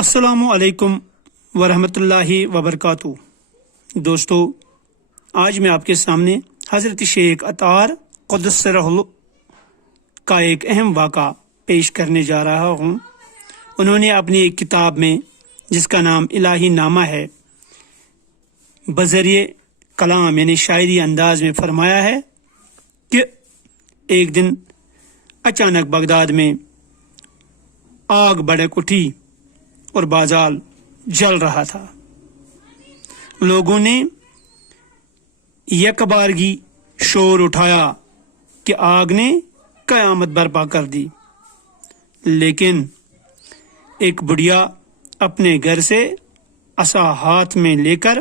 السلام علیکم ورحمۃ اللہ وبرکاتہ۔ دوستو، آج میں آپ کے سامنے حضرت شیخ اطہار قدس سرہ کا ایک اہم واقعہ پیش کرنے جا رہا ہوں۔ انہوں نے اپنی ایک کتاب میں، جس کا نام الہی نامہ ہے، بذریعہ کلام یعنی شاعری انداز میں فرمایا ہے کہ ایک دن اچانک بغداد میں آگ بھڑک اٹھی اور بازار جل رہا تھا۔ لوگوں نے یک بارگی شور اٹھایا کہ آگ نے قیامت برپا کر دی، لیکن ایک بڑھیا اپنے گھر سے عصا ہاتھ میں لے کر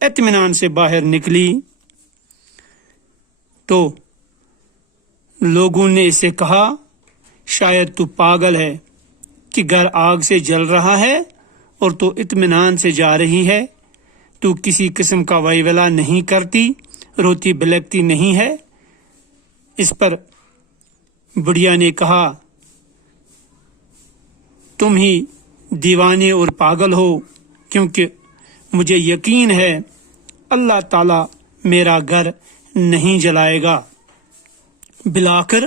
اطمینان سے باہر نکلی تو لوگوں نے اسے کہا، شاید تو پاگل ہے کہ گھر آگ سے جل رہا ہے اور تو اطمینان سے جا رہی ہے، تو کسی قسم کا ویولہ نہیں کرتی، روتی بلکتی نہیں ہے۔ اس پر بڑھیا نے کہا، تم ہی دیوانے اور پاگل ہو، کیونکہ مجھے یقین ہے اللہ تعالی میرا گھر نہیں جلائے گا۔ بالآخر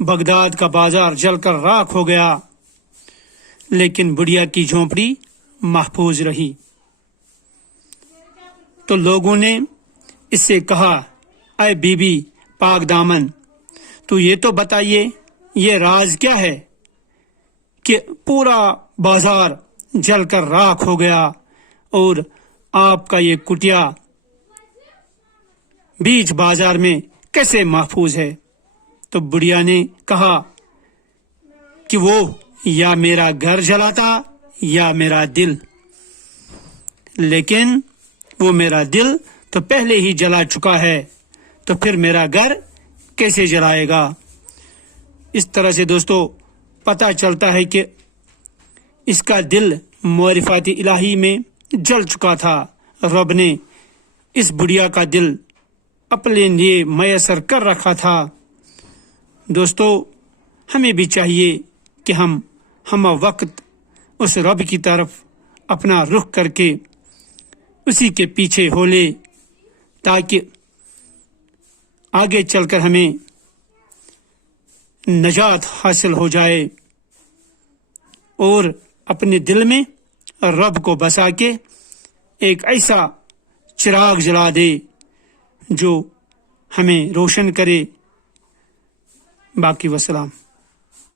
بغداد کا بازار جل کر راکھ ہو گیا، لیکن بڑھیا کی جھونپڑی محفوظ رہی۔ تو لوگوں نے اس سے کہا، اے بی بی پاک دامن، تو یہ تو بتائیے یہ راز کیا ہے کہ پورا بازار جل کر راکھ ہو گیا اور آپ کا یہ کٹیا بیچ بازار میں کیسے محفوظ ہے؟ تو بڑھیا نے کہا کہ وہ یا میرا گھر جلاتا یا میرا دل، لیکن وہ میرا دل تو پہلے ہی جلا چکا ہے، تو پھر میرا گھر کیسے جلائے گا؟ اس طرح سے دوستو پتہ چلتا ہے کہ اس کا دل معرفت الہی میں جل چکا تھا۔ رب نے اس بڑھیا کا دل اپنے لیے میسر کر رکھا تھا۔ دوستو، ہمیں بھی چاہیے کہ ہم وقت اس رب کی طرف اپنا رخ کر کے اسی کے پیچھے ہو لے، تاکہ آگے چل کر ہمیں نجات حاصل ہو جائے اور اپنے دل میں رب کو بسا کے ایک ایسا چراغ جلا دے جو ہمیں روشن کرے۔ باقی وسلام۔